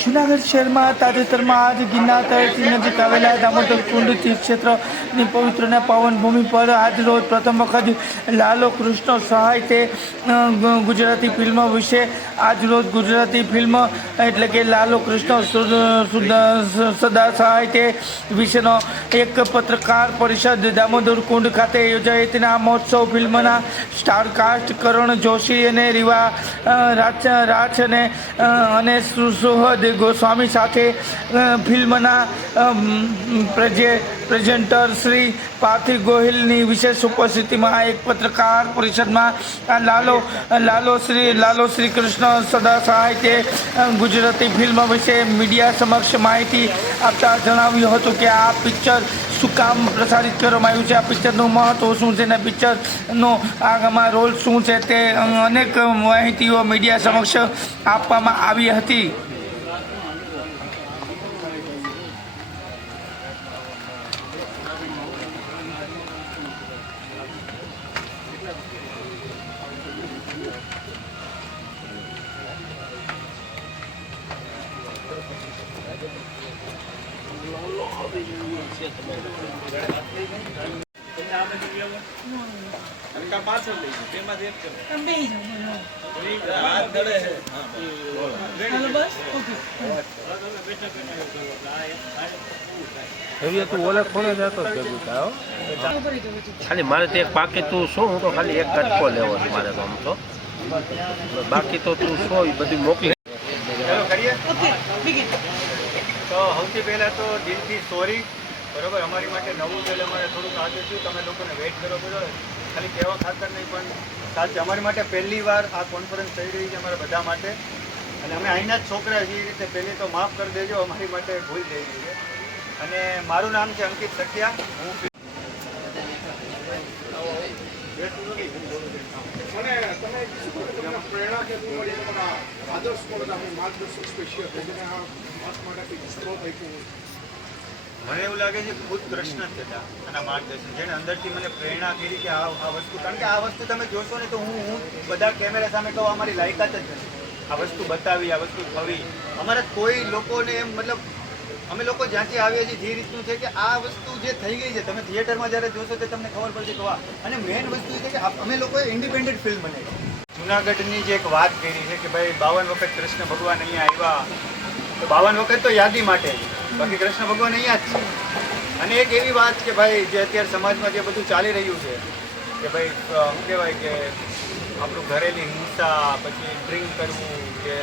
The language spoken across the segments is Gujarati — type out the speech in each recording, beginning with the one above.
જૂનાગઢ શહેરમાં તાજેતરમાં આજ ગિરનાર તળેટી નજીક આવેલા દામોદર કુંડ તીર્થક્ષેત્રની પવિત્ર અને પાવન ભૂમિ પર આજ રોજ પ્રથમ વખત લાલો કૃષ્ણ સહાય તે ગુજરાતી ફિલ્મ વિશે આજ રોજ ગુજરાતી ફિલ્મ એટલે કે લાલો કૃષ્ણ સદા સહાય તે વિશેનો એક પત્રકાર પરિષદ દામોદર કુંડ ખાતે યોજાઈ હતી. આ મહોત્સવ ફિલ્મના સ્ટારકાસ્ટ કરણ જોશી અને રીવા રાજ અને સુહદ ગોસ્વામી સાથે ફિલ્મના પ્રેઝેન્ટર શ્રી પાર્થિવ ગોહિલની વિશેષ ઉપસ્થિતિમાં એક પત્રકાર પરિષદમાં લાલો શ્રી કૃષ્ણ સદા સહાય તે ગુજરાતી ફિલ્મ વિશે મીડિયા સમક્ષ માહિતી આપતા જણાવ્યું હતું કે આ પિક્ચર શું કામ પ્રસારિત કરવામાં આવ્યું છે, આ પિક્ચરનું મહત્ત્વ શું છે અને પિક્ચરનો આમાં રોલ શું છે તે અનેક માહિતીઓ મીડિયા સમક્ષ આપવામાં આવી હતી. ખાલી મારે તો એક બાકી તું શું હું તો ખાલી એક કટકો લેવો છે મારે તો આમ તો બાકી તો તું શું એ બધું મોકલી તો સૌથી પહેલાં તો દિલથી સોરી. બરાબર, અમારી માટે નવું છે એટલે અમારે થોડુંક આગળ થયું, તમે લોકોને વેઇટ કરો પડ્યો ખાલી કહેવા ખાતર નહીં પણ સાચે અમારી માટે પહેલી વાર આ કોન્ફરન્સ થઈ રહી છે અમારા બધા માટે અને અમે અહીંના જ છોકરા છીએ. એ રીતે પહેલી તો માફ કરી દેજો, અમારી માટે ભૂલ થઈ ગઈ છે. અને મારું નામ છે અંકિત સખિયા. હું મને એવું લાગે છે ખુદ કૃષ્ણ જ હતા એના માર્ગદર્શન, જેને અંદરથી મને પ્રેરણા કરી કે આ વસ્તુ, કારણ કે આ વસ્તુ તમે જોશો ને તો હું બધા કેમેરા સામે કહું અમારી લાયકાત જ નથી આ વસ્તુ બતાવી, આ વસ્તુ થવી. અમારા કોઈ લોકોને એમ મતલબ અમે લોકો જ્યાંથી આવીએ છીએ જે રીતનું છે કે આ વસ્તુ જે થઈ ગઈ છે તમે થિયેટરમાં જ્યારે જોશો તો તમને ખબર પડશે કે વાહ. અને મેઇન વસ્તુ એ છે કે અમે લોકોએ ઇન્ડિપેન્ડન્ટ ફિલ્મ બનાવી. જૂનાગઢની જે એક વાત કરી છે કે ભાઈ 52 વખત કૃષ્ણ ભગવાન અહીંયા આવ્યા, તો 52 વખત તો યાદી માટે, બાકી કૃષ્ણ ભગવાન અહીંયા જ છે. અને એક એવી વાત કે ભાઈ જે અત્યારે સમાજમાં જે બધું ચાલી રહ્યું છે કે ભાઈ શું કહેવાય કે આપણું ઘરેલી હિંસા, પછી ડ્રિંક કરવું, કે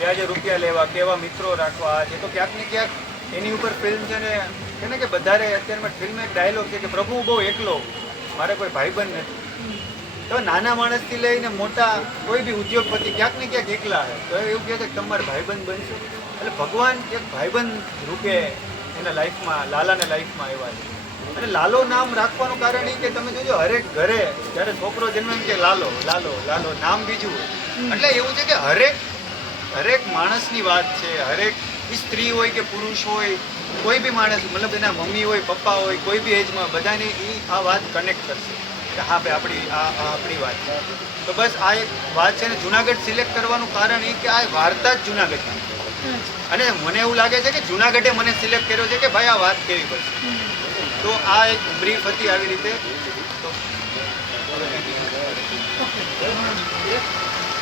વ્યાજે રૂપિયા લેવા, કેવા મિત્રો રાખવા, જે તો ક્યાંક ને ક્યાંક એની ઉપર ફિલ્મ છે ને છે ને કે વધારે અત્યારમાં ફિલ્મ એક ડાયલોગ છે કે પ્રભુ બહુ એકલો, મારે કોઈ ભાઈબંધ નથી. તો નાના માણસથી લઈને મોટા કોઈ બી ઉદ્યોગપતિ ક્યાંક ને ક્યાંક એકલા છે, તો એવું કહે છે કે તમારે ભાઈબંધ બનશો. એટલે ભગવાન એક ભાઈબંધ રૂપે એના લાઈફમાં, લાલાના લાઈફમાં આવ્યા છે. અને લાલો નામ રાખવાનું કારણ એ કે તમે જોજો હરેક ઘરે જ્યારે છોકરો જન્મે કે લાલો લાલો લાલો નામ બીજું હોય. એટલે એવું છે કે હરેક માણસની વાત છે, હરેક સ્ત્રી હોય કે પુરુષ હોય, કોઈ બી માણસ મતલબ એના મમ્મી હોય, પપ્પા હોય, કોઈ બી એજમાં બધાને એ આ વાત કનેક્ટ કરશે કે હા ભાઈ આપણી વાત છે. તો બસ આ એક વાત છે ને જુનાગઢ સિલેક્ટ કરવાનું કારણ એ કે આ વાર્તા જ જુનાગઢની, અને મને એવું લાગે છે કે જુનાગઢે મને સિલેક્ટ કર્યો છે કે ભાઈ આ વાત કેવી પડશે. તો આ એક બ્રીફ હતી આવી રીતે.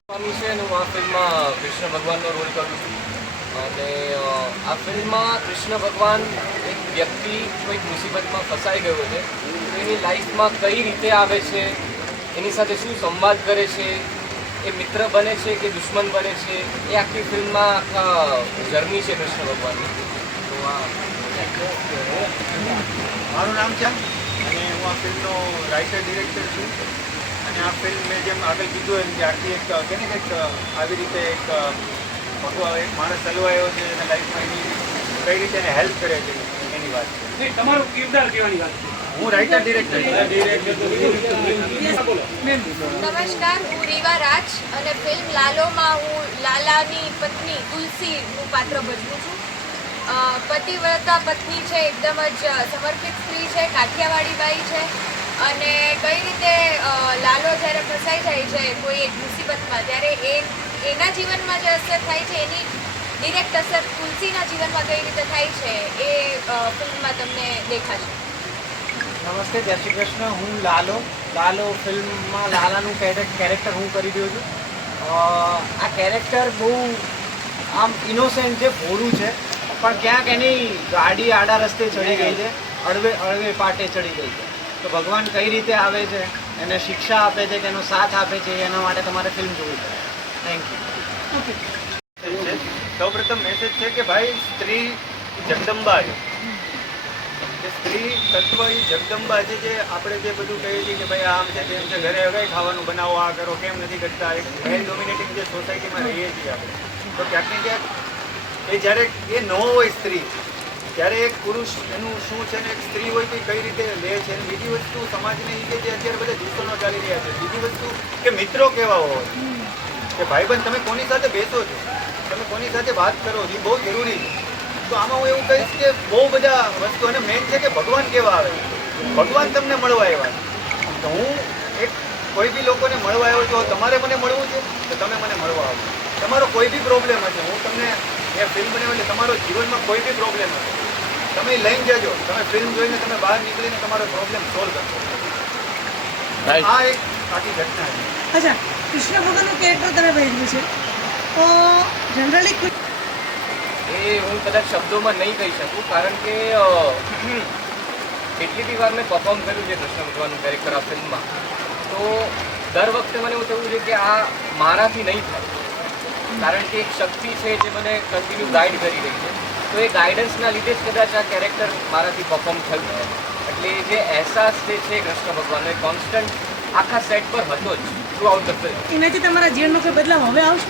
સ્વામી છે અને હું આ ફિલ્મમાં કૃષ્ણ ભગવાનનો રોલ કરું છું. અને આ ફિલ્મમાં કૃષ્ણ ભગવાન એક વ્યક્તિ કોઈક મુસીબતમાં ફસાઈ ગયો છે, એની લાઈફમાં કઈ રીતે આવે છે, એની સાથે શું સંવાદ કરે છે, એ મિત્ર બને છે કે દુશ્મન બને છે, એ આખી ફિલ્મમાં આખા જર્ની છે કૃષ્ણ ભગવાનની. તો મારું નામ છે અને હું આ ફિલ્મનો રાઇટર ડિરેક્ટર છું. અને આ ફિલ્મ મેં જેમ આગળ કીધું એમ કે આખી એક કે ને કંઈક આવી રીતે એક ભગવાન એક માણસ હલવાયો છે અને લાઈફમાં એની કઈ રીતે એને હેલ્પ કરે છે એની વાત છે. તમારું કિરદાર કહેવાની વાત છે. હું રાઇટર ડિરેક્ટર. નમસ્કાર, હું રીવા રાજ અને ફિલ્મ લાલોમાં હું લાલાની પત્ની તુલસીનું પાત્ર ભજવું છું. પતિવ્રતા પત્ની છે, એકદમ જ સમર્પિત સ્ત્રી છે, કાઠિયાવાડી બાઈ છે. અને કઈ રીતે લાલો જ્યારે ફસાઈ જાય છે કોઈ એક મુસીબતમાં, ત્યારે એના જીવનમાં જે અસર થાય છે એની ડિરેક્ટ અસર તુલસીના જીવનમાં કઈ રીતે થાય છે એ ફિલ્મમાં તમને દેખાશે. નમસ્તે, જય શ્રી કૃષ્ણ. હું લાલો ફિલ્મમાં લાલાનું કેરેક્ટર હું કરી રહ્યો છું. આ કેરેક્ટર બહુ આમ ઇનોસેન્ટ છે, ભોળું છે, પણ ક્યાંક એની ગાડી આડા રસ્તે ચડી ગઈ છે, અળવે પાટે ચડી ગઈ છે. તો ભગવાન કઈ રીતે આવે છે, એને શિક્ષા આપે છે કે એનો સાથ આપે છે, એના માટે તમારે ફિલ્મ જોવી પડે. Thank you. સૌપ્રથમ મેસેજ છે કે ભાઈ સ્ત્રી જગદંબા છે. કે સ્ત્રી તત્વ એ જગદંબા છે. જે આપણે જે બધું કહીએ છીએ કે ભાઈ આમ છે તેમ છે, ઘરે હવે ખાવાનું બનાવો, આ કરો, કેમ નથી કરતા, એક મેલ ડોમિનેટિંગ જે સોસાયટીમાં રહીએ છીએ આપણે, તો ક્યાંક ને ક્યાંક એ જ્યારે એ ન હોય સ્ત્રી, ત્યારે એક પુરુષ એનું શું છે ને એક સ્ત્રી હોય તો એ કઈ રીતે લે છે. અને બીજી વસ્તુ સમાજને એ કે જે અત્યારે બધા દૂષણો ચાલી રહ્યા છે. બીજી વસ્તુ કે મિત્રો કેવા હોય, કે ભાઈબંધ તમે કોની સાથે બેસો છો, તમે કોની સાથે વાત કરો છો, એ બહુ જરૂરી છે. તો આમાં હું એવું કહીશ કે બહુ બધા વસ્તુ, અને મેઇન છે કે ભગવાન કેવા આવે, ભગવાન તમને મળવા આવ્યા છે. તો હું એક કોઈ બી લોકોને મળવા આવ્યો છું, તમારે મને મળવું છે તો તમે મને મળવા આવો. તમારો કોઈ બી પ્રોબ્લેમ હશે, હું તમને એ ફિલ્મ બનાવી એટલે તમારો જીવનમાં કોઈ બી પ્રોબ્લેમ હશે, તમે લઈને જજો, તમે ફિલ્મ જોઈને તમે બહાર નીકળીને તમારો પ્રોબ્લેમ સોલ્વ કરશો. આ એક આખી ઘટના છે. અચ્છા, કૃષ્ણ ભગવાનનું કેરેક્ટર તમે ભજવ્યું છે, તો જનરલી એ હું કદાચ શબ્દોમાં નહીં કહી શકું, કારણ કે કેટલી બી વાર મેં પરફોર્મ કર્યું છે કૃષ્ણ ભગવાનનું કેરેક્ટર આ ફિલ્મમાં, તો દર વખતે મને એવું થયું છે કે આ મારાથી નહીં થાય, કારણ કે એક શક્તિ છે જે મને કન્ટિન્યુ ગાઈડ કરી રહી છે. તો એ ગાઈડન્સના લીધે જ કદાચ આ કેરેક્ટર મારાથી પરફોર્મ થયું છે. એટલે જે અહેસાસ જે છે કૃષ્ણ ભગવાનનો એ કોન્સ્ટન્ટ આખા સેટ પર હતો જ થ્રુ આઉટ ધ ફિલ્મ. એનાથી તમારા જીવનનો કોઈ બદલાવ હવે આવશે?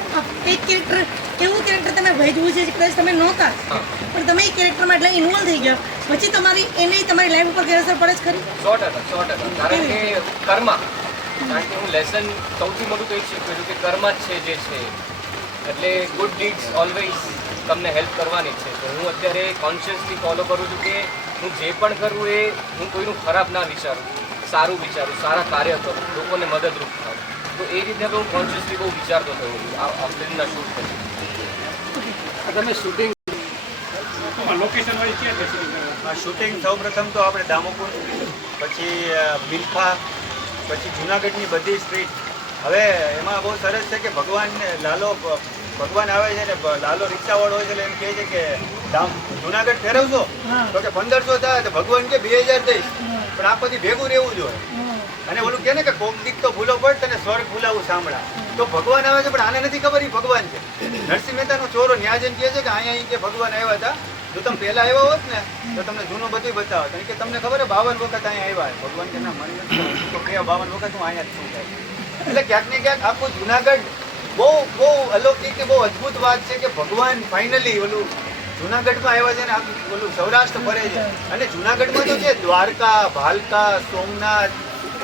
એક કેરેક્ટર, એવું કેરેક્ટર તમે ભજવું છે કદાચ તમે નહોતા, પણ તમે એ કેરેક્ટરમાં એટલા ઇન્વોલ્વ થઈ ગયા, પછી તમારી એને તમારી લાઈફ ઉપર ગેરઅસર પડે જ ખરી? 100%. કારણ કે કર્મા, કારણ કે હું લેસન સૌથી મોટું તો એ જ શીખ્યું છું કે કર્મા જ છે જે છે, એટલે ગુડ ડીડ્સ ઓલવેઝ તમને હેલ્પ કરવાની જ છે. તો હું અત્યારે કોન્શિયસલી ફોલો કરું છું કે હું જે પણ કરું એ હું કોઈનું ખરાબ ના વિચારું, સારું વિચારું, સારા કાર્ય કરું, લોકોને મદદરૂપ થાઉં. તો એ રીતે હું કોન્શિયસલી બહુ વિચારતો થયો છું આ ફિલ્મના શૂટ પછી. તમે શૂટિંગ શૂટિંગ સૌપ્રથમ તો આપણે દામોકુંડ, પછી બિલખા, પછી જુનાગઢની બધી સ્ટ્રીટ. હવે એમાં બહુ સરસ છે કે ભગવાન આવે છે ને લાલો રિક્ષાવાળો હોય છે એટલે એમ કહે છે કે જુનાગઢ ફેરવશો તો કે 1500 થાય, તો ભગવાન કે 2000 દઈશ, પણ આ પછી ભેગું રહેવું જોઈએ. અને ઓલું કે ને કે કોક દીક તો ભૂલો પડ તને સ્વર્ગ ભૂલાવું સાંભળા. તો ભગવાન આવે છે પણ આને નથી ખબર એ ભગવાન છે. નરસિંહ મહેતાનો ચોરો ન્યાજન કહે છે કે અહીંયા કે ભગવાન આવ્યા હતા, જો તમે પહેલા આવ્યા હોત ને તો તમને જૂનું બધું બતાવો, કારણ કે તમને ખબર 52 વખત અહીંયા આવ્યા. ભગવાન કે ના મને તો કે 52 વખત હું અહીંયા જ શું થાય. એટલે ક્યાંક ને ક્યાંક આખું જુનાગઢ બહુ અલૌકિક કે બહુ અદ્ભુત વાત છે કે ભગવાન ફાઇનલી ઓલું જુનાગઢમાં આવ્યા છે ને આખું ઓલું સૌરાષ્ટ્ર ફરે છે. અને જુનાગઢમાં તો છે દ્વારકા, ભાલકા, સોમનાથ,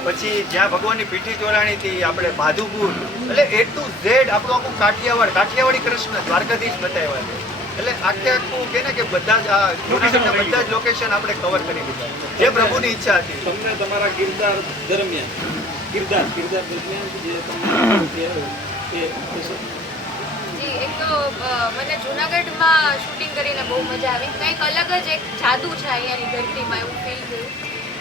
પછી જ્યાં ભગવાનની પીઠી ચોરાણી હતી, આપણે માધુપુર, એટલે A to Z આપણું આખું કાઠિયાવાડી કૃષ્ણ દ્વારકાધીશ બતાવ્યા છે. એટલે આખું કે ને કે બધા જ આ જુનાગઢના બધા જ લોકેશન આપણે કવર કરી દીધા, જે પ્રભુની ઈચ્છા હતી. તમને તમારા કિરદાર દરમિયાન જે જી, એક તો મને જુનાગઢમાં શૂટિંગ કરીને બહુ મજા આવી. કંઈક અલગ જ એક જાદુ છે અહીંયાની ધરતીમાં, એવું ફીલ થયું.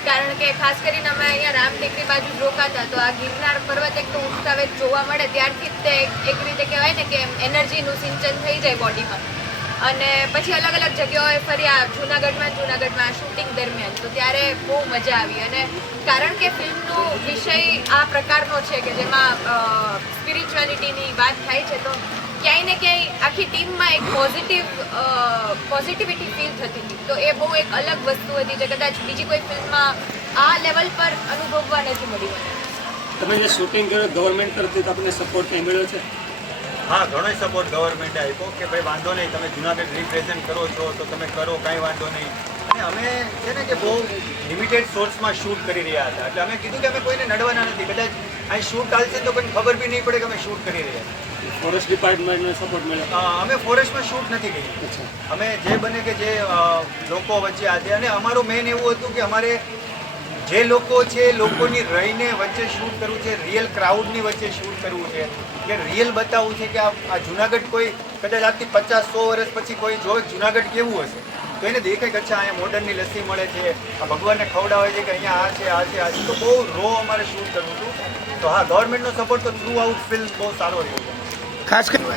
કારણ કે ખાસ કરીને અમે અહીંયા રામટેકરી બાજુ જ રોકાતા, તો આ ગિરનાર પર્વત એક તો ઉત્સાવે જોવા મળે ત્યારથી જ તે એક રીતે કહેવાય ને કે એનર્જીનું સિંચન થઈ જાય બોડીમાં. અને પછી અલગ અલગ જગ્યાઓએ ફર્યા જુનાગઢમાં શૂટિંગ દરમિયાન, તો ત્યારે બહુ મજા આવી. અને કારણ કે ફિલ્મનો વિષય આ પ્રકારનો છે કે જેમાં સ્પિરિચ્યુઆલિટીની વાત થાય છે, તો ક્યાંય ને ક્યાંય આખી ટીમમાં એક પોઝિટિવિટી ફીલ થતી હતી. તો એ બહુ એક અલગ વસ્તુ હતી જે કદાચ બીજી કોઈ ફિલ્મમાં આ લેવલ પર અનુભવવા નથી મળી મને. તમે જે શૂટિંગ કર્યું ગવર્મેન્ટ તરફથી તમને સપોર્ટ કંઈ મળ્યો છે? હા, ઘણો સપોર્ટ ગવર્મેન્ટે આપ્યો કે ભાઈ વાંધો નહીં, તમે જુનાગઢ રિપ્રેઝન્ટ કરો છો તો તમે કરો, કાંઈ વાંધો નહીં. અને અમે છે ને કે બહુ લિમિટેડ સોર્સમાં શૂટ કરી રહ્યા હતા, એટલે અમે કીધું કે અમે કોઈને નડવાના નથી. કદાચ અહીં શૂટ ચાલશે તો કોઈને ખબર બી નહીં પડે કે અમે શૂટ કરી રહ્યા છીએ. ફોરેસ્ટ ડિપાર્ટમેન્ટનો સપોર્ટ મળ્યો? અમે ફોરેસ્ટમાં શૂટ નથી કરી. અમે જે બને કે જે લોકો વચ્ચે આજે, અને અમારું મેઇન એવું હતું કે અમારે જે લોકો છે લોકોની રહીને વચ્ચે શૂટ કરવું છે, રિયલ ક્રાઉડની વચ્ચે શૂટ કરવું છે, કે રિયલ બતાવવું છે કે આ જુનાગઢ કોઈ કદાચ આજથી 50-100 વર્ષ પછી કોઈ જોવે જુનાગઢ કેવું હશે તો એને દેખાય કે અચ્છા અહીંયા મોડર્નની લસ્સી મળે છે, આ ભગવાનને ખવડાવે છે કે અહીંયા આ છે. તો બહુ રો અમારે શૂટ કરવું હતું. તો હા, ગવર્મેન્ટનો સપોર્ટ તો થ્રુ આઉટ ફિલ્મ બહુ સારો રહ્યો છે. ખાસ કરી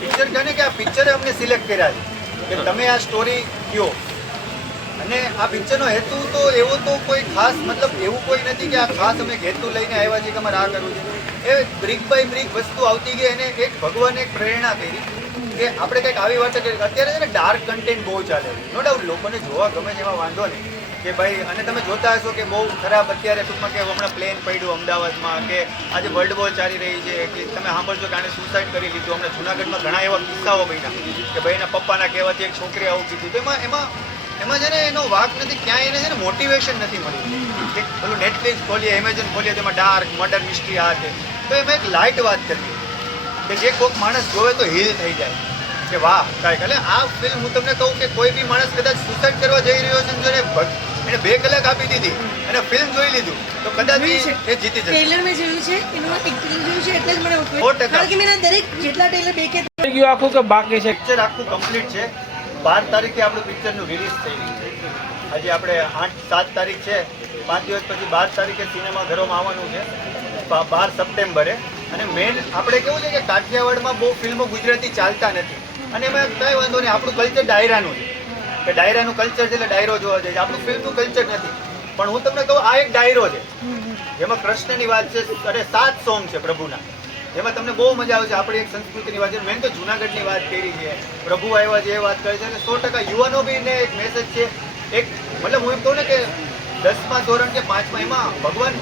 પિક્ચર કહે ને કે આ પિક્ચરે અમને સિલેક્ટ કર્યા છે કે તમે આ સ્ટોરી કહો. અને આ પિક્ચરનો હેતુ તો એવો તો કોઈ ખાસ મતલબ એવું કોઈ નથી કે આ ખાસ અમે હેતુ લઈને આવ્યા છીએ કે અમારે આ કરવું છે. એ બ્રિક બાય બ્રિક વસ્તુ આવતી ગઈ અને એક ભગવાને એક પ્રેરણા કરી કે આપણે કંઈક આવી વાત કરી. અત્યારે છે ને ડાર્ક કન્ટેન્ટ બહુ ચાલે છે, નો ડાઉટ લોકોને જોવા ગમે છે, એમાં વાંધો નહીં કે ભાઈ. અને તમે જોતા હશો કે બહુ ખરાબ અત્યારે ટૂંકમાં કે હમણાં પ્લેન પડ્યું અમદાવાદમાં, કે આજે વર્લ્ડ વોર ચાલી રહી છે, કે તમે સાંભળશો કે આણે સુસાઇડ કરી લીધું. હમણાં જૂનાગઢમાં ઘણા એવા કિસ્સાઓ બન્યા કે ભાઈ એના પપ્પાના કહેવાથી એક છોકરી આવું કીધું. તો એમાં છે ને એનો વાક નથી, ક્યાંય એને છે ને મોટિવેશન નથી મળ્યું. કે પેલું નેટફ્લિક્સ ખોલીએ, એમેઝોન ખોલીએ તો એમાં ડાર્ક મર્ડર મિસ્ટ્રી આ છે. તો એમાં એક લાઇટ વાત કરી કે જે કોઈક માણસ જોવે તો હીલ થઈ જાય કે વાહ કાંઈક. એટલે આ ફિલ્મ હું તમને કહું કે કોઈ બી માણસ કદાચ સુસાઇડ કરવા જઈ રહ્યો છે જો એને 2 કલાક આપી દીધી અને ફિલ્મ જોઈ લીધું તો કદાચ એ જીતી જશે. ટ્રેલર મેં જોયું છે, એનું એક્ટિંગ જોયું છે એટલે જ મને 100%. કારણ કે મેં દરેક જેટલા ટ્રેલર 2 કે થઈ ગયું આખું કે બાકી છે? પિક્ચર આખું કમ્પ્લીટ છે. 12 તારીખે આપણું પિક્ચરનું રિલીઝ થઈ રહ્યું છે. આજે આપણે 7 તારીખ છે, 5 દિવસ પછી 12 તારીખે સિનેમા ઘરોમાં આવવાનું છે, 12 સપ્ટેમ્બરે. અને મેન આપણે કેવું છે કે કાઠિયાવાડમાં બહુ ફિલ્મો ગુજરાતી ચાલતા નથી. અને એમાં કાંઈ વાંધો નહીં, આપણું કલ્ચર ડાયરાનું છે કે ડાયરાનું કલ્ચર છે એટલે ડાયરો જોવા જાય છે. આપણું ફિલ્મનું કલ્ચર નથી. પણ હું તમને કહું આ એક ડાયરો છે જેમાં કૃષ્ણની વાત છે અને 7 સોંગ છે પ્રભુના, એમાં તમને બહુ મજા આવે છે. આપણી એક સંસ્કૃતિની વાત છે. મેન તો જૂનાગઢની વાત કરી છે, પ્રભુ આવ્યા છે એ વાત કરે છે. અને 100% યુવાનો બીને એક મેસેજ છે. એક મતલબ હું એમ કહું ને કે 10મા ધોરણ કે 5મા એમાં ભગવાન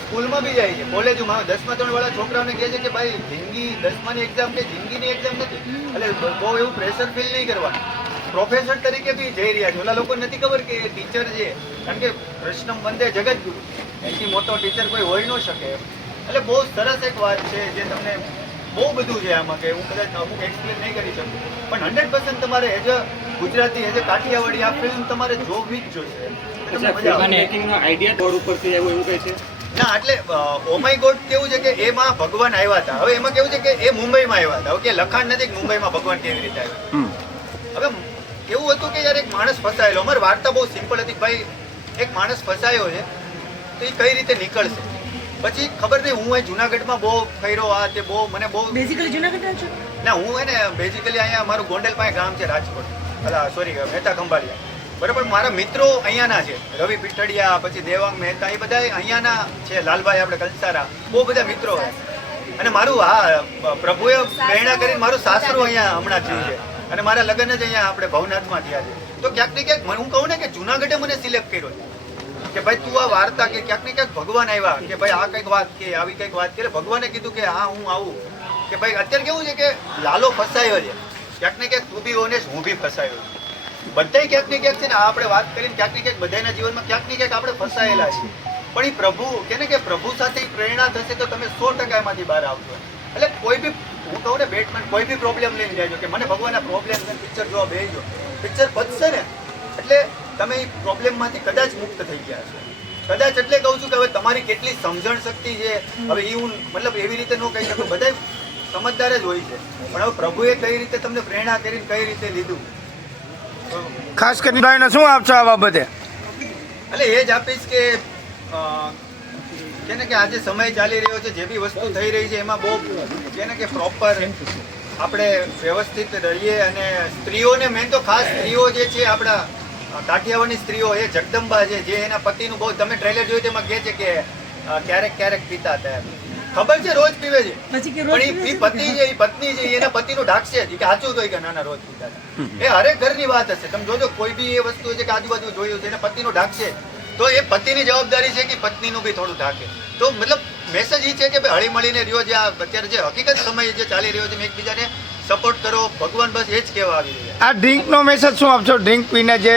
સ્કૂલમાં બી જાય છે, કોલેજમાં 10મા ધોરણ વાળા છોકરાઓને કહે છે કે ભાઈ જિંદગી 10માની એક્ઝામ કે જિંદગીની એક્ઝામ નથી. એટલે બહુ એવું પ્રેશર ફીલ નહીં કરવાનું. પ્રોફેસર તરીકે બી જઈ રહ્યા છે. ઓલા લોકોને નથી ખબર કે ટીચર છે, કારણ કે કૃષ્ણ વંદે જગતગુરુ, એથી મોટો ટીચર કોઈ હોઈ ન શકે. એટલે બહુ સરસ એક વાત છે જે તમને બહુ બધું છે આમાં કે હું કદાચ અમુક એક્સપ્લેન નહીં કરી શકું. પણ 100% તમારે as a Gujarati as a Kathiyawadi આ ફિલ્મ તમારે જોવી જ જોઈએ. તમને મજા આવે. ના એટલે ઓ માય ગોડ કેવું છે કે એમાં ભગવાન આવ્યા હતા. હવે એમાં કેવું છે કે એ મુંબઈમાં આવ્યા હતા. હવે કે લખાણ નથી કે મુંબઈમાં ભગવાન કેવી રીતે આવ્યા. હવે એવું હતું કે યાર એક માણસ ફસાયેલો. અમારી વાર્તા બહુ સિમ્પલ હતી. ભાઈ એક માણસ ફસાયો છે તો એ કઈ રીતે નીકળશે. પછી ખબર નહીં, હું અહીં જુનાગઢમાં બહુ ફર્યો આ તે બહુ મને બહુ બેઝિકલી જૂનાગઢ છો? ના હું એને બેઝિકલી અહીંયા મારું ગોંડલ પાસે ગામ છે રાજકોટ, સોરી મહેતા ખંભાળિયા. બરાબર, મારા મિત્રો અહીંયાના છે, રવિ પીઠડિયા, પછી દેવાંગ મહેતા, એ બધા અહીંયાના છે, લાલભાઈ આપણે કલસારા, બહુ બધા મિત્રો છે. અને મારું પ્રભુએ પ્રેરણા કરીને મારું સાસરું અહીંયા હમણાં થયું છે અને મારા લગ્ન જ અહીંયા આપણે ભવનાથમાં થયા છે. તો ક્યાંક ને ક્યાંક હું કહું ને કે જુનાગઢે મને સિલેક્ટ કર્યો છે કે ભાઈ તું આ વાર્તા કે ક્યાંક ને ક્યાંક ભગવાન આવ્યા કે ભાઈ આ કંઈક વાત કે આવી કંઈક વાત કરે. ભગવાને કીધું કે હા હું આવું કે ભાઈ અત્યારે કેવું છે કે લાલો ફસાયો છે, ક્યાંક ને ક્યાંક તું બી ઓનેસ્ટ, હું બી ફસાયો છું. બધાય ક્યાંક ને ક્યાંક છે ને આપણે વાત કરીને ક્યાંક ને ક્યાંક બધાના જીવનમાં ક્યાંક ને ક્યાંક આપણે ફસાયેલા છીએ. પણ એ પ્રભુ કે ને કે પ્રભુ સાથે પ્રેરણા થશે તો તમે 100% એમાંથી બહાર આવશો. એટલે કોઈ બી હું કહું ને બેટમેન કોઈ બી પ્રોબ્લેમ લઈને જાયજો કે મને ભગવાનના પ્રોબ્લેમ છે, પિક્ચર જોવા બેસજો, પિક્ચર પતશે ને એટલે તમે એ પ્રોબ્લેમમાંથી કદાચ મુક્ત થઈ ગયા છો. કદાચ એટલે કહું છું કે હવે તમારી કેટલી સમજણ શક્તિ છે હવે એ હું મતલબ એવી રીતે ન કહી શકું, બધા સમજદાર જ હોય છે. પણ હવે પ્રભુએ કઈ રીતે તમને પ્રેરણા કરીને કઈ રીતે લીધું, ખાસ કરીને ભાઈને શું આપશો આ બાબતે? એટલે એ જ આપીશ કે કે આજે સમય ચાલી રહ્યો છે, જે બી વસ્તુ થઈ રહી છે એમાં બહુ કે પ્રોપર આપણે વ્યવસ્થિત રહીએ. અને સ્ત્રીઓને મેન તો ખાસ સ્ત્રીઓ જે છે આપણા કાઠિયાવાડની સ્ત્રીઓ એ જગદંબા છે, જે એના પતિનું બહુ તમે ટ્રેલર જોયું તેમાં કહે છે કે ક્યારેક ક્યારેક પીતા હતા. ખબર છે રોજ પીવે છે, પણ એ પતિ છે, એ પત્ની છે, એના પતિનું ઢાકશે જ કે સાચું જોઈ કે નાના રોજ પીતા હતા. એ હરેક ઘરની વાત હશે. તમે જોજો કોઈ બી એ વસ્તુ છે કે આજુબાજુ જોયું છે એના પતિનું ઢાકશે તો એ પતિની જવાબદારી છે કે પત્નીનું બી થોડું ઢાકે. તો મતલબ મેસેજ એ છે કે ભાઈ હળી મળીને રહ્યો. જે અત્યારે જે હકીકત સમય જે ચાલી રહ્યો છે એકબીજાને સપોર્ટ કરો. ભગવાન બસ એ જ કહેવા આવી રહ્યા. આ ડ્રિંકનો મેસેજ શું આપશો? ડ્રિંક પીને જે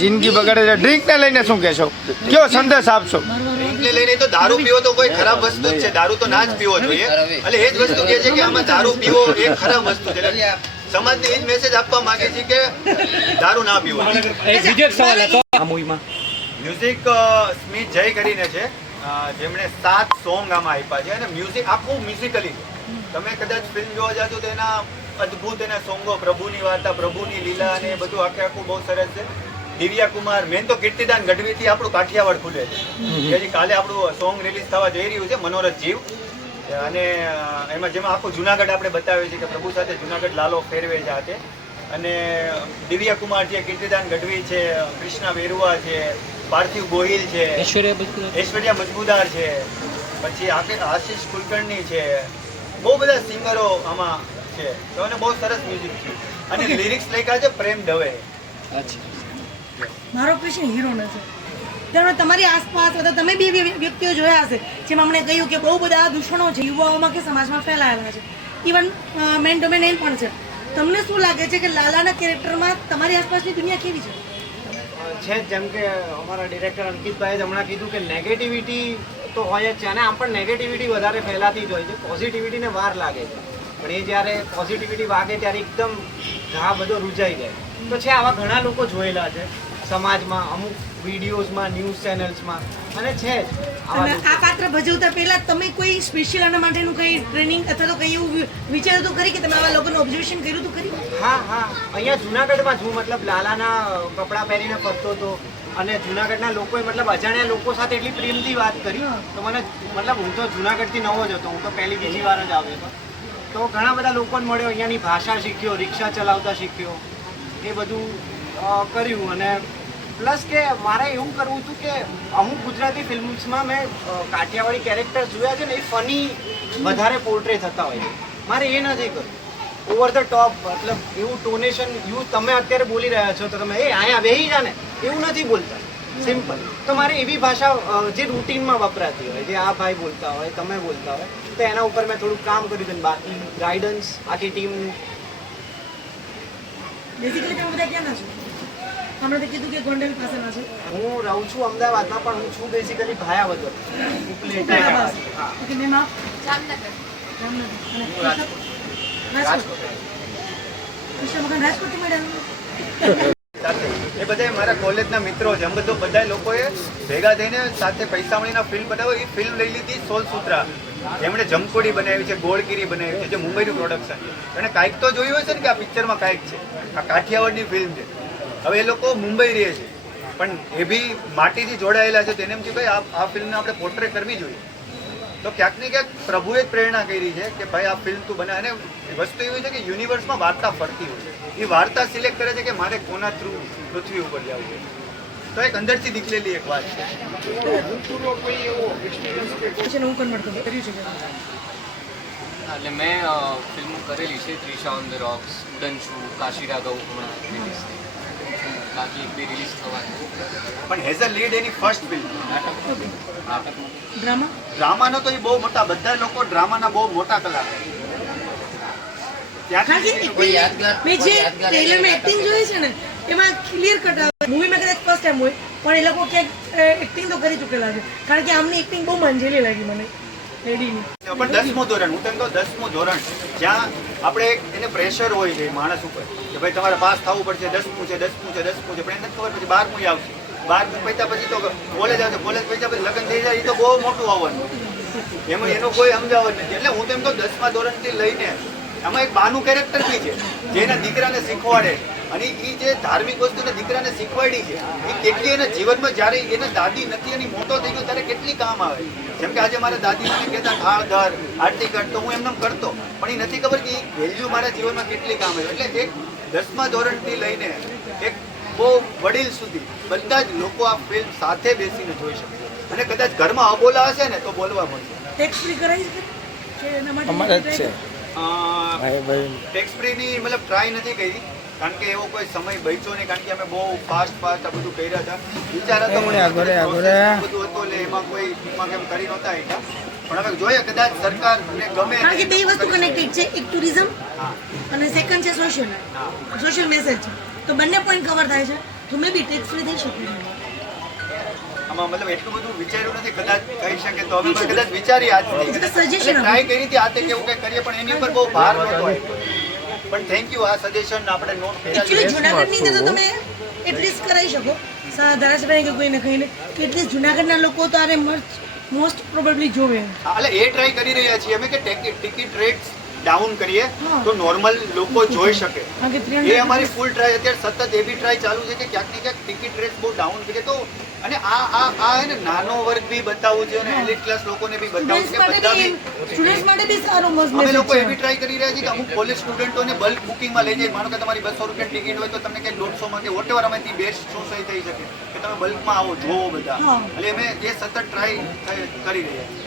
જિંદગી બગાડે છે, ડ્રિંકને લઈને શું કહેશો? કયો સંદેશ આપશો? ડ્રિંકને લઈને તો દારૂ પીવો તો કોઈ ખરાબ વસ્તુ જ છે, દારૂ તો ના જ પીવો જોઈએ. એટલે એ જ વસ્તુ કહે છે કે આમાં દારૂ પીવો એ ખરાબ વસ્તુ છે. એટલે સમાજને એ જ મેસેજ આપવા માંગે છે કે દારૂ ના પીવો. મ્યુઝિક સ્મિત જય કરીને છે, જેમણે 7 સોંગ આમાં આપ્યા છે અને મ્યુઝિક આખું મ્યુઝિકલી છે. તમે કદાચ ફિલ્મ જોવા જાશો તો એના અદ્ભુત એના સોંગો, પ્રભુની વાર્તા, પ્રભુની લીલા અને એ બધું આખે આખું બહુ સરસ છે. દિવ્યા કુમાર, મેન તો કીર્તિદાન ગઢવીથી આપણું કાઠિયાવાડ ખુલે છે. હજી કાલે આપણું સોંગ રિલીઝ થવા જઈ રહ્યું છે, મનોરથ જીવ. અને એમાં જેમાં આખું જુનાગઢ આપણે બતાવીએ છીએ કે પ્રભુ સાથે જુનાગઢ લાલો ફેરવે છે હાથે. અને દિવ્યા કુમાર છે, કીર્તિદાન ગઢવી છે, કૃષ્ણા વેરુવા છે, પાર્થિવ ગોહિલ છે, ઐશ્વર્યા મજમુદાર છે, પછી આશીષ કુલકર્ણી છે, બહુ બધા સિંગરો આમાં છે. તો એને બહુ સરસ મ્યુઝિક છે અને લિરિક્સ લખ્યા છે પ્રેમ દવે. મારો ક્વેશ્ચન હીરોનો છે. ત્યારે તમારી આસપાસ બધા તમે બી વ્યક્તિઓ જોયા હશે જેમાં અમને કહ્યું કે બહુ બધા દૂષણો છે યુવાઓમાં કે સમાજમાં ફેલાયેલા છે, ઇવન મેન ડોમિનેન પણ છે. તમને શું લાગે છે કે લાલાના કેરેક્ટરમાં તમારી આસપાસની દુનિયા કેવી છે? છે જેમ કે અમારા ડિરેક્ટર અંકિતભાઈએ હમણાં કીધું કે નેગેટિવિટી તો હોય જ છે અને આમ પણ નેગેટિવિટી વધારે ફેલાતી જ હોય છે. પોઝિટિવિટીને વાર લાગે છે, પણ એ જ્યારે પોઝિટિવિટી વાગે ત્યારે એકદમ ઘા બધો રૂજાઈ જાય. તો છે આવા ઘણા લોકો જોયેલા છે સમાજમાં, અમુક વિડીયોઝમાં, ન્યૂઝ ચેનલ્સમાં, અને છે જ આવા અને લોકો. આ પાત્ર ભજવતા પહેલા તમે કોઈ સ્પેશિયલ આના માટેનું કંઈ ટ્રેનિંગ અથવા તો કંઈ એવું વિચાર્યું હતું ખરી કે તમે આવા લોકોનું ઓબ્ઝર્વેશન કર્યું હતું ખરી? હા, અહીંયા જુનાગઢમાં છું, મતલબ લાલાના કપડાં પહેરીને ફરતો હતો અને જુનાગઢના લોકોએ મતલબ અજાણ્યા લોકો સાથે એટલી પ્રેમથી વાત કરી. તો મને મતલબ હું તો જુનાગઢથી નવો જ હતો, હું તો પહેલી બીજી વાર જ આવ્યો હતો. તો ઘણા બધા લોકોને મળ્યો, અહીંયાની ભાષા શીખ્યો, રિક્ષા ચલાવતા શીખ્યો, એ બધું કર્યું. અને પ્લસ કે મારે એવું કરવું હતું કે અમુક ગુજરાતી ફિલ્મ્સમાં મેં કાઠિયાવાડી કેરેક્ટર જોયા છે ને, એ ફની વધારે પોર્ટ્રે થતા હોય છે. મારે એ નથી કરવું, ઓવર ધ ટોપ, મતલબ એવું ટોનેશન યુઝ. તમે અત્યારે બોલી રહ્યા છો તો તમે એ અહીંયા બેહી જા ને, એવું નથી બોલતા, સિમ્પલ. તો મારે એવી ભાષા જે રૂટીનમાં વપરાતી હોય, જે આ ભાઈ બોલતા હોય, તમે બોલતા હોય, તો એના ઉપર મેં થોડું કામ કર્યું છે. બાકી ગાઈડન્સ આખી ટીમનું. બેઝિકલી તમે બધા ક્યાંના છો? હમણાં તો કીધું કે ગોંડલ પાસેના છો. હું રહું છું અમદાવાદમાં, પણ હું છું બેઝિકલી ભાયાવદર. હા. ઓકે મેમ આપ? જામનગર. જામનગર. અને હું રાજકોટ. રાજકોટ. કૃષ્ણ મકાન રાજકોટથી મળ્યા? સાથે એ બધા મારા કોલેજના મિત્રો છે. અમે તો બધા લોકોએ ભેગા થઈને સાથે પૈસા મળીને ફિલ્મ બનાવી. એ ફિલ્મ લઈ લીધી સોલ સૂત્રા. એમણે જમકોડી બનાવી છે, ગોળગીરી બનાવી છે, જે મુંબઈનું પ્રોડક્શન છે. અને કાંઈક તો જોયું હશે ને કે આ પિક્ચરમાં કાંઈક છે. આ કાઠિયાવાડની ફિલ્મ છે. હવે એ લોકો મુંબઈ રહે છે, પણ એ બી માટીથી જોડાયેલા છે. તેને એમ કે ભાઈ આ ફિલ્મને આપણે પોર્ટ્રે કરવી જોઈએ. તો ક્યાંક ને ક્યાંક પ્રભુએ જ પ્રેરણા કરી છે કે ભાઈ આ ફિલ્મ તું બને. અને વસ્તુ એવી છે કે યુનિવર્સમાં વાર્તા ફરતી હોય છે. એ વાર્તા સિલેક્ટ કરે છે કે મારે કોના થ્રુ પૃથ્વી ઉપર જવું છે. તો એક અંદરથી નીકળેલી એક વાત છે. પછી હું કન્વર્ટ કર્યું છે એટલે મેં ફિલ્મ કરેલી છે, ત્રિશા ઓન ધ રોક્સ, ઉડન છું, કાશી રાઘવ હમણાં રિલીઝ થઈ. બાકી એક બે રિલીઝ થવાની. પણ હેઝ અ લીડ એની ફર્સ્ટ ફિલ્મ. ડ્રામા. ડ્રામાનો તો એ બહુ મોટા, બધા લોકો ડ્રામાના બહુ મોટા કલાકાર. કારણ કે મેં જે ટ્રેલરમાં એક્ટિંગ જોઈ છે ને એમાં ક્લિયર કટ આવે. મૂવીમાં કદાચ ફર્સ્ટ ટાઈમ હોય પણ એ લોકો ક્યાંક એક્ટિંગ તો કરી ચૂકેલા છે. કારણ કે આમની એક્ટિંગ બહુ મંજેલી લાગી મને લેડીની. પણ 10મું ધોરણ, હું તેમ કહું 10મું ધોરણ, જ્યાં આપણે એને પ્રેશર હોય છે માણસ ઉપર કે ભાઈ તમારે પાસ થવું પડશે, 10મું છે, 10મું છે, 10મું છે. પણ એને ખબર પછી 12મું આવશે, 12મું પૈસા પછી તો કોલેજ આવશે, કોલેજ પૈસા પછી લગ્ન થઈ જાય. એ તો બહુ મોટું આવવાનું, એમાં એનું કોઈ સમજાવટ નથી. એટલે હું તેમ કહું 10મા ધોરણથી લઈને આમાં એક બાનું કેરેક્ટર બી છે જે એના દીકરાને શીખવાડે. અને એ જે ધાર્મિક વસ્તુને દીકરાને શીખવાડી છે એ કેટલી એના જીવનમાં, જ્યારે એના દાદી નથી અને મોટો થઈ ગયો ત્યારે કેટલી કામ આવે. જેમ કે આજે મારા દાદી મને કહેતા થાળ ધર, આરતી કર, તો હું એમને કરતો, પણ એ નથી ખબર કે એ વેલ્યુ મારા જીવનમાં કેટલી કામ આવે. એટલે એક 10મા ધોરણથી લઈને એક બહુ વડીલ સુધી બધા જ લોકો આ ફિલ્મ સાથે બેસીને જોઈ શકે. અને કદાચ ઘરમાં અબોલા હશે ને તો બોલવા મળશે. ટેક્સ ફ્રી કરાવી છે કે એના માટે અમારે જ છે. ટેક્સ ફ્રીની મતલબ ટ્રાય નથી કરી, કારણ કે એવો કોઈ સમય બચ્યો નહીં. કારણ કે અમે બહુ ફાસ્ટ આ બધું કર્યા હતા. વિચાર હતો બધું હતો, એટલે એમાં કોઈ એમાં કેમ કરી નહોતા હતા. પણ હવે જોઈએ કદાચ સરકારને ગમે. કારણ કે બે વસ્તુ કનેક્ટેડ છે, એક ટુરિઝમ અને સેકન્ડ છે સોશિયલ મેસેજ છે. તો બંને પોઈન્ટ કવર થાય છે તો મે બી ટેક્સ ફ્રી થઈ શકે. આમાં મતલબ એટલું બધું વિચાર્યું નથી, કદાચ કહી શકે તો અમે કદાચ વિચારી સજેશન ટ્રાય કરી હતી આતે કેવું કંઈ કરીએ, પણ એની ઉપર બહુ ભાર નહોતો. પણ થેન્ક યુ, આ સજેશન આપણે નોટ કર્યા. એકચ્યુઅલી જુનાગઢની અંદર તો તમે એટલીસ્ટ કરાવી શકો ધારાસભ્ય કે કોઈને કહીને કે એટલીસ્ટ જુનાગઢના લોકો તો આને મોસ્ટ પ્રોબેબલી જોવે. એટલે એ ટ્રાય કરી રહ્યા છીએ અમે કે ટિકિટ રેટ્સ ડાઉન કરીએ તો નોર્મલ લોકો જોઈ શકે. કારણ કે એ 300 અમારી ફૂલ ટ્રાય અત્યારે સતત એવી ટ્રાય ચાલુ છે કે ક્યાંક ને ક્યાંક ટિકિટ રેટ બહુ ડાઉન કરીએ તો અને આ હે ને નાનો વર્ગ બી બતાવવું છે અને એલિટ ક્લાસ લોકોને બી બતાવવું છે કે બધા બી સ્ટુડન્ટ્સ માટે બી સારો મસ્ત અમે લોકો મેસેજ એવી છે. ટ્રાય કરી રહ્યા છીએ કે અમુક કોલેજ સ્ટુડન્ટોને બલ્ક બુકિંગમાં લઈ જાય. માનો કે તમારી 200 રૂપિયાની ટિકિટ હોય તો તમને કંઈક 150 માં કે વોટેવર અમેથી બેસ્ટ શું થઈ શકે કે તમે બલ્કમાં આવો જોવો બધા. હા. એટલે અમે એ સતત ટ્રાય કરી રહ્યા છીએ.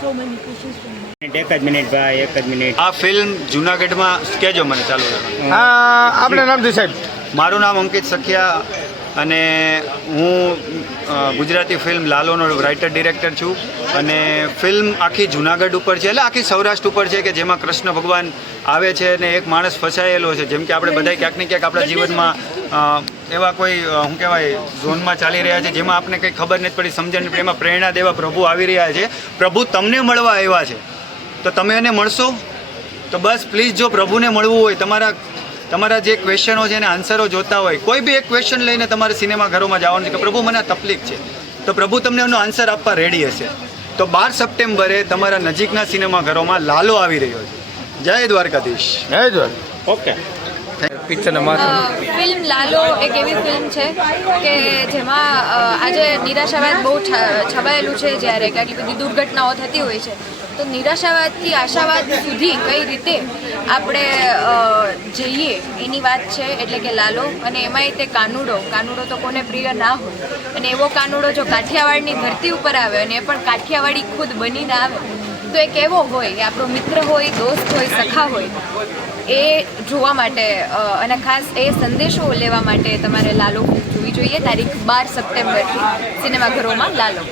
So many questions from me. એક જ મિનિટ ભાઈ, એક જ મિનિટ. આ ફિલ્મ જુનાગઢમાં કહેજો મને ચાલુ કરવાનું. આપણે નામ છે સાહેબ. મારું નામ અંકિત સખિયા અને હું ગુજરાતી ફિલ્મ લાલોનો રાઇટર ડિરેક્ટર છું અને ફિલ્મ આખી જુનાગઢ ઉપર છે એટલે આખી સૌરાષ્ટ્ર ઉપર છે કે જેમાં કૃષ્ણ ભગવાન આવે છે અને એક માણસ ફસાયેલો છે. જેમ કે આપણે બધા ક્યાંક ને ક્યાંક આપણા જીવનમાં એવા કોઈ શું કહેવાય ઝોનમાં ચાલી રહ્યા છે જેમાં આપણે કંઈ ખબર નથી પડી, સમજણ નથી પડી, એમાં પ્રેરણા દેવા પ્રભુ આવી રહ્યા છે. પ્રભુ તમને મળવા આવ્યા છે તો તમે એને મળશો? તો બસ પ્લીઝ, જો પ્રભુને મળવું હોય, તમારા જે ક્વેશ્ચનો છે એને આન્સરો જોતા હોય, કોઈ બી એક ક્વેશ્ચન લઈને તમારે સિનેમાઘરોમાં જવાનું છે કે પ્રભુ મને આ તકલીફ છે, તો પ્રભુ તમને એનો આન્સર આપવા રેડી હશે. તો 12 સપ્ટેમ્બરે તમારા નજીકના સિનેમાઘરોમાં લાલો આવી રહ્યો છે. જય દ્વારકાધીશ. ઓકે. ફિલ્મ લાલો એક એવી ફિલ્મ છે કે જેમાં આજે નિરાશાવાદ બહુ છવાયેલું છે. જ્યારે કેટલી બધી દુર્ઘટનાઓ થતી હોય છે તો નિરાશાવાદથી આશાવાદ સુધી કઈ રીતે આપણે જઈએ એની વાત છે. એટલે કે લાલો અને એમાંય તે કાનુડો તો કોને પ્રિય ના હોય અને એવો કાનુડો જો કાઠિયાવાડની ધરતી ઉપર આવે અને એ પણ કાઠિયાવાડી ખુદ બનીને આવે તો એ કેવો હોય, એ આપણો મિત્ર હોય, દોસ્ત હોય, સખા હોય, એ જોવા માટે અને ખાસ એ સંદેશો લેવા માટે તમારે લાલો જોવી જોઈએ. તારીખ 12 સપ્ટેમ્બરથી સિનેમાઘરોમાં લાલો.